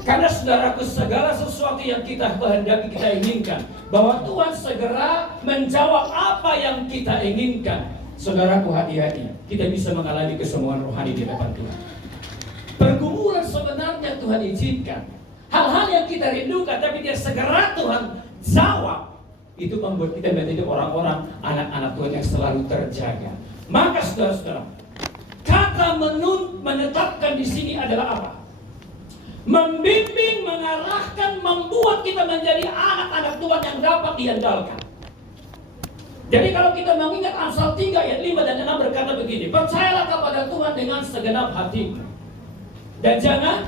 Karena saudaraku, segala sesuatu yang kita kehendaki, kita inginkan, bahwa Tuhan segera menjawab apa yang kita inginkan. Saudaraku, hati-hati, kita bisa mengalami kesembuhan rohani di depan Tuhan. Pergumulan sebenarnya Tuhan izinkan. Hal-hal yang kita rindukan, tapi dia segera Tuhan jawab. Itu membuat kita menjadi orang-orang, anak-anak Tuhan yang selalu terjaga. Maka saudara-saudara, kata menetapkan di sini adalah apa? Membimbing, mengarahkan, membuat kita menjadi anak-anak Tuhan yang dapat diandalkan. Jadi kalau kita mengingat Amsal 3 ayat 5 dan 6 berkata begini, percayalah kepada Tuhan dengan segenap hatimu, dan jangan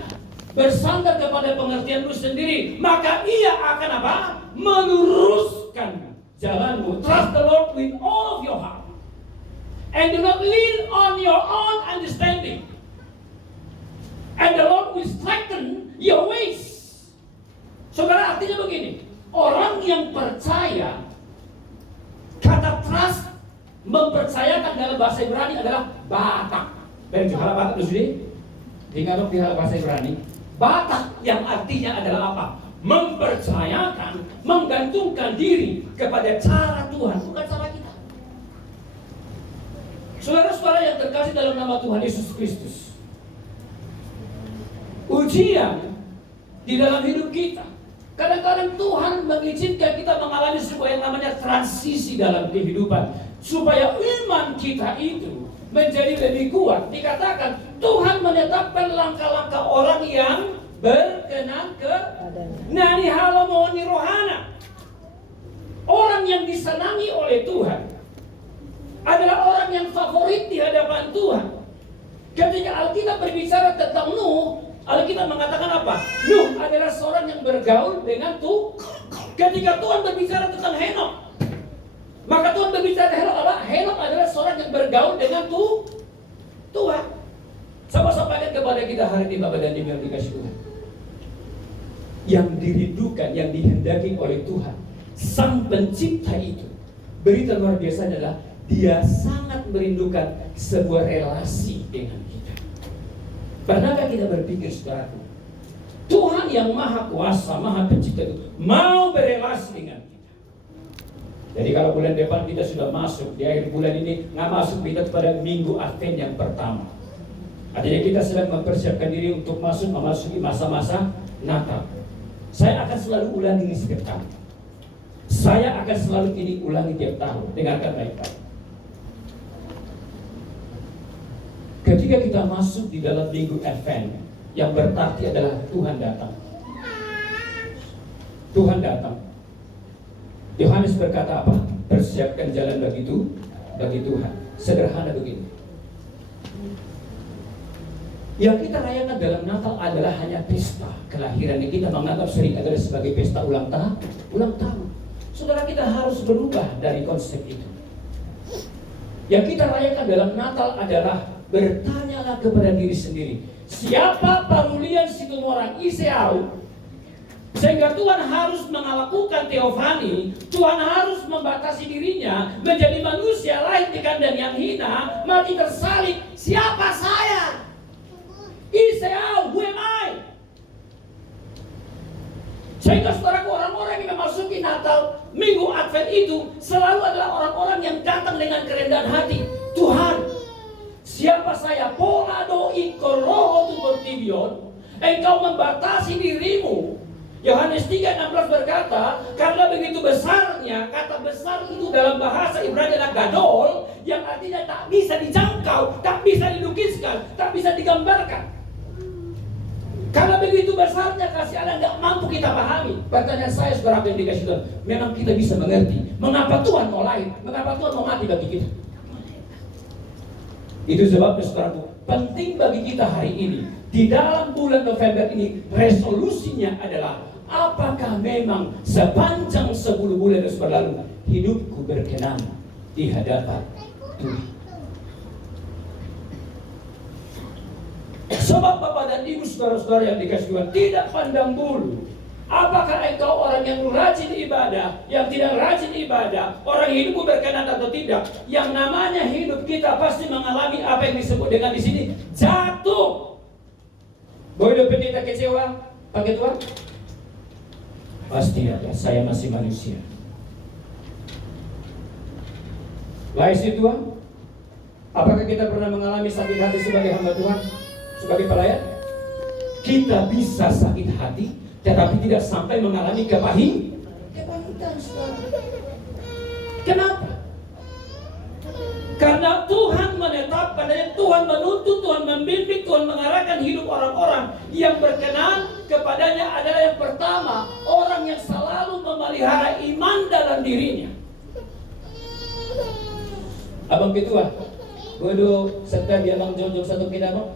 bersandar kepada pengertianmu sendiri, maka Ia akan apa? Meluruskan jalanmu. Trust the Lord with all of your heart, and do not lean on your own understanding, and the Lord will strengthen your ways. Saudara, artinya begini, orang yang percaya, kata trust, mempercayakan dalam bahasa Ibrani adalah batak. Dan juga batak di sini, ingat di bahasa Ibrani, batak yang artinya adalah apa? Mempercayakan, menggantungkan diri kepada cara Tuhan, bukan cara kita. Saudara-saudara yang terkasih dalam nama Tuhan Yesus Kristus, ujian di dalam hidup kita, kadang-kadang Tuhan mengizinkan kita mengalami sebuah yang namanya transisi dalam kehidupan, supaya iman kita itu menjadi lebih kuat. Dikatakan Tuhan menetapkan langkah-langkah orang yang berkenan ke nani halamoni rohana. Orang yang disenangi oleh Tuhan adalah orang yang favorit di hadapan Tuhan. Ketika Alkitab berbicara tentang Nuh, Alkitab mengatakan apa? Nuh adalah seorang yang bergaul dengan Tuhan. Ketika Tuhan berbicara tentang Henok, maka Tuhan berbicara Henok apa? Henok adalah seorang yang bergaul dengan Tuhan. Sama sampaikan kepada kita hari ini, Bapak dan Ibu yang dikasihi Tuhan, yang dirindukan, yang dihendaki oleh Tuhan, Sang Pencipta itu, berita luar biasa adalah Dia sangat merindukan sebuah relasi dengan kita. Pernahkah kita berpikir, saudaraku, Tuhan yang Maha Kuasa, Maha Pencipta itu mau berelasi dengan kita? Jadi kalau bulan depan kita sudah masuk, di akhir bulan ini nggak masuk kita pada minggu Advent yang pertama. Artinya kita sedang mempersiapkan diri untuk memasuki masa-masa Natal. Saya akan selalu ulangi ini setiap tahun. Saya akan selalu ini ulangi tiap tahun. Dengarkan baik-baik. Ketika kita masuk di dalam minggu Advent, yang berarti adalah Tuhan datang. Tuhan datang. Yohanes berkata apa? Persiapkan jalan bagi Tuhan. Sederhana begini. Yang kita rayakan dalam Natal adalah hanya pesta kelahiran yang kita menganggap sering adalah sebagai pesta ulang tahun. Saudara, kita harus berubah dari konsep itu. Yang kita rayakan dalam Natal adalah bertanyalah kepada diri sendiri, siapa Parulian Situmorang Iseau, sehingga Tuhan harus melakukan teofani. Tuhan harus membatasi dirinya menjadi manusia lain di kandang yang hina, mati tersalib. Siapa saya? Iseau, who am I? Sehingga saudaraku, orang-orang yang memasuki Natal, minggu Advent itu selalu adalah orang-orang yang datang dengan kerendahan hati. Tuhan, siapa saya? Polado ikoroho tu bertibion. Engkau membatasi dirimu. Yohanes 3:16 berkata, karena begitu besarnya, kata besar itu dalam bahasa Ibrani adalah gadol, yang artinya tak bisa dijangkau, tak bisa dilukiskan, tak bisa digambarkan. Karena begitu besarnya kasih Allah, nggak mampu kita pahami. Pertanyaan saya, saudara yang dikasih Tuhan, memang kita bisa mengerti mengapa Tuhan mau lahir, mengapa Tuhan mau mati bagi kita. Itu sebabnya, saudaraku, penting bagi kita hari ini, di dalam bulan November ini, resolusinya adalah, apakah memang sepanjang 10 bulan yang berlalu, hidupku berkenan di hadapan Tuhan. Sebab Bapak dan Ibu, saudara-saudara yang dikasih Tuhan, tidak pandang bulu apakah engkau orang yang rajin ibadah, yang tidak rajin ibadah, orang hidupmu berkenan atau tidak. Yang namanya hidup kita pasti mengalami apa yang disebut dengan di sini jatuh. Boleh pendeta kecewa, Pakai Tuhan? Pasti ada, saya masih manusia. Laisi Tuhan, apakah kita pernah mengalami sakit hati sebagai hamba Tuhan? Sebagai pelayan? Kita bisa sakit hati, tetapi tidak sampai mengalami kepahitan. Kenapa? Karena Tuhan menetapkan, dan Tuhan menuntut, Tuhan membimbing, Tuhan mengarahkan hidup orang-orang yang berkenan kepadanya adalah yang pertama, orang yang selalu memelihara iman dalam dirinya. Abang ketua, bodoh serta dia bang jojok satu kita bang.